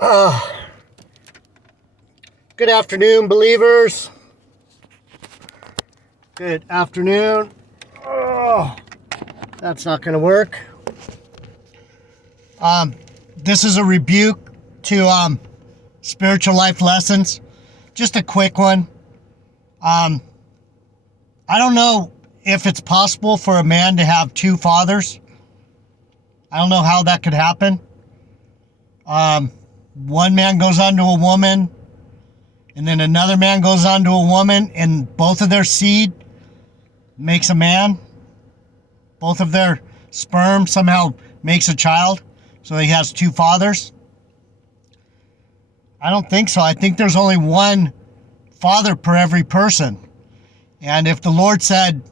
Good afternoon, believers. Good afternoon. Oh, that's not going to work. This is a rebuke to Spiritual Life Lessons. Just a quick one. I don't know if it's possible for a man to have two fathers. I don't know how that could happen. One man goes on to a woman, and then another man goes on to a woman, and both of their seed makes a man. Both of their sperm somehow makes a child, so he has two fathers. I don't think so. I think there's only one father per every person. And if the Lord said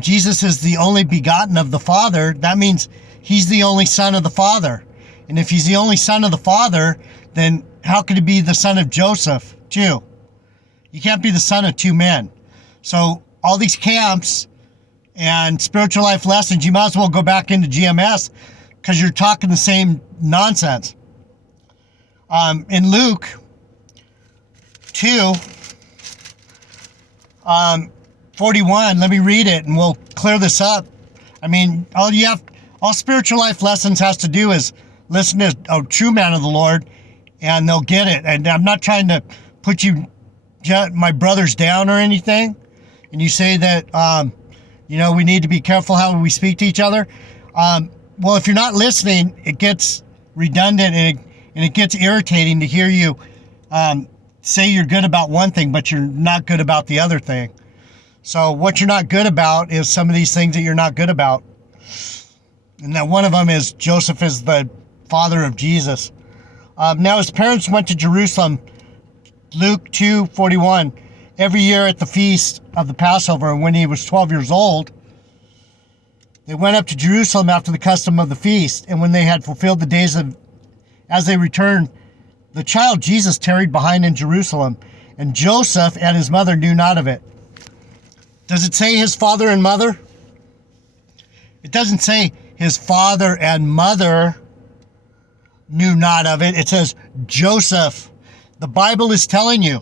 Jesus is the only begotten of the Father, that means he's the only son of the Father. And if he's the only son of the Father, then how could he be the son of Joseph too? You can't be the son of two men. So all these camps and Spiritual Life Lessons, you might as well go back into GMS because you're talking the same nonsense. In Luke 2, 41, let me read it and we'll clear this up. I mean, all Spiritual Life Lessons has to do is listen to a true man of the Lord and they'll get it. And I'm not trying to put my brothers down or anything. And you say that, we need to be careful how we speak to each other. Well, if you're not listening, it gets redundant and it gets irritating to hear you say you're good about one thing, but you're not good about the other thing. So what you're not good about is some of these things that you're not good about. And that one of them is Joseph is the father of Jesus. Now his parents went to Jerusalem, Luke 2:41, every year at the feast of the Passover. And when he was 12 years old, they went up to Jerusalem after the custom of the feast. And when they had fulfilled the days as they returned, the child Jesus tarried behind in Jerusalem, and Joseph and his mother knew not of it. Does it say his father and mother? It doesn't say his father and mother knew not of it. It says Joseph. The Bible is telling you.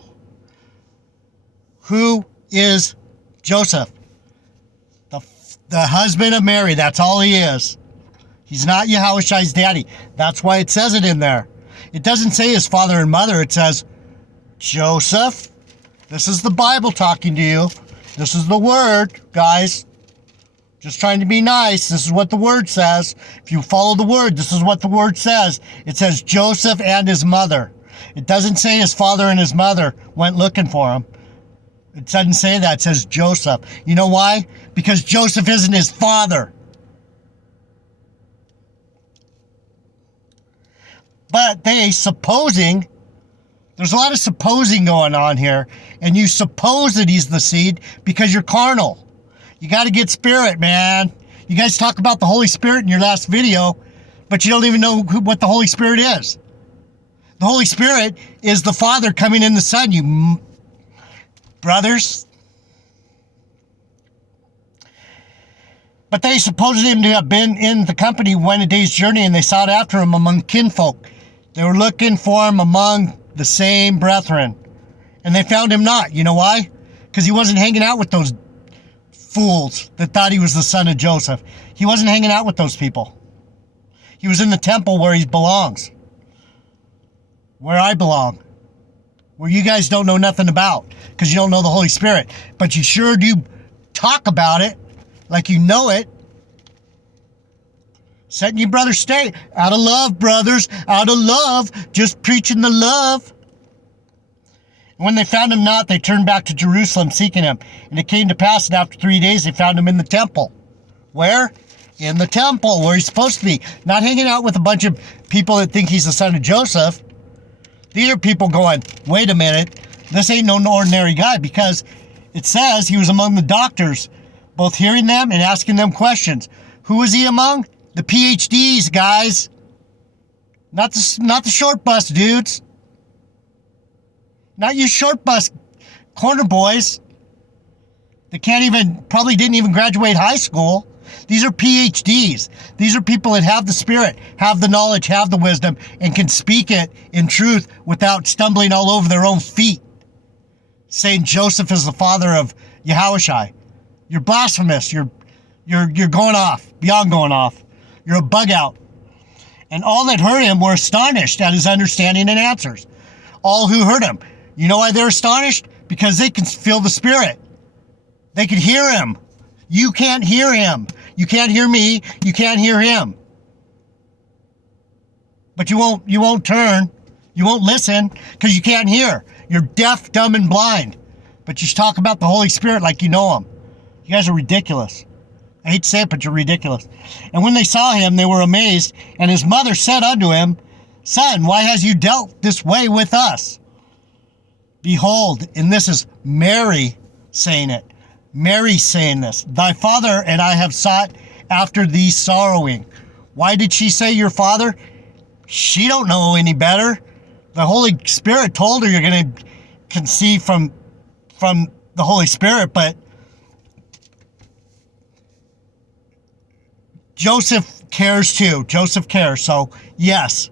Who is Joseph? The husband of Mary. That's all he is. He's not Yahushai's daddy. That's why it says it in there. It doesn't say his father and mother. It says Joseph. This is the Bible talking to you. This is the word, guys. Just trying to be nice. This is what the word says. If you follow the word, this is what the word says. It says Joseph and his mother. It doesn't say his father and his mother went looking for him. It doesn't say that. It says Joseph. You know why? Because Joseph isn't his father. But there's a lot of supposing going on here, and you suppose that he's the seed because you're carnal. You got to get spirit, man. You guys talk about the Holy Spirit in your last video, but you don't even know what the Holy Spirit is. The Holy Spirit is the Father coming in the Son, you brothers. But they supposed him to have been in the company when a day's journey, and they sought after him among kinfolk. They were looking for him among the same brethren. And they found him not. You know why? Because he wasn't hanging out with those fools that thought he was the son of Joseph. He wasn't hanging out with those people. He was in the temple where he belongs. Where I belong. Where you guys don't know nothing about. Because you don't know the Holy Spirit. But you sure do talk about it like you know it. Setting you brothers straight. Out of love, brothers. Out of love. Just preaching the love. And when they found him not, they turned back to Jerusalem seeking him. And it came to pass that after 3 days they found him in the temple. Where? In the temple, where he's supposed to be. Not hanging out with a bunch of people that think he's the son of Joseph. These are people going, wait a minute. This ain't no ordinary guy, because it says he was among the doctors, both hearing them and asking them questions. Who was he among? The PhDs, guys. Not the short bus dudes. Not you short bus corner boys that probably didn't even graduate high school. These are PhDs. These are people that have the Spirit, have the knowledge, have the wisdom, and can speak it in truth without stumbling all over their own feet, saying Joseph is the father of Yahushua. You're blasphemous. You're going off, beyond going off. You're a bug out. And all that heard him were astonished at his understanding and answers. All who heard him. You know why they're astonished? Because they can feel the Spirit. They can hear him. You can't hear him. You can't hear me. You can't hear him. But you won't turn. You won't listen because you can't hear. You're deaf, dumb, and blind. But you talk about the Holy Spirit like you know him. You guys are ridiculous. I hate to say it, but you're ridiculous. And when they saw him, they were amazed. And his mother said unto him, Son, why has you dealt this way with us? Behold, and this is Mary saying it. Mary saying this. Thy father and I have sought after thee sorrowing. Why did she say your father? She don't know any better. The Holy Spirit told her you're going to conceive from the Holy Spirit, but Joseph cares too. Joseph cares. So, yes.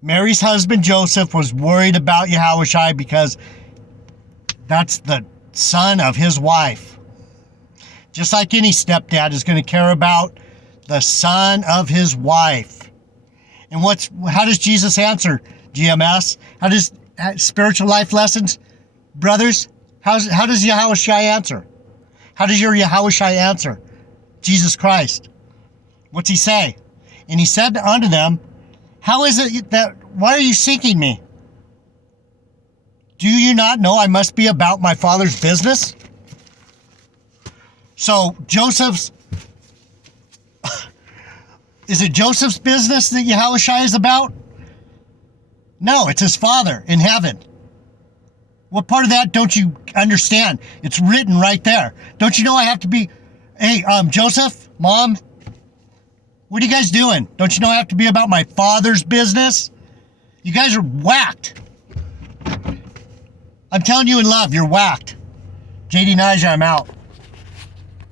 Mary's husband, Joseph, was worried about Yahushua because that's the son of his wife. Just like any stepdad is going to care about the son of his wife. And how does Jesus answer, GMS? How does Spiritual Life Lessons, brothers, how does Yahushua answer? How does your Yahushua answer? Jesus Christ. What's he say? And he said unto them, How is it why are you seeking me? Do you not know I must be about my Father's business? So is it Joseph's business that Yahushua is about? No, it's his Father in heaven. What part of that don't you understand? It's written right there. Don't you know I have to be, hey, Joseph, Mom, what are you guys doing? Don't you know I have to be about my Father's business? You guys are whacked. I'm telling you in love, you're whacked. JD Nija, I'm out.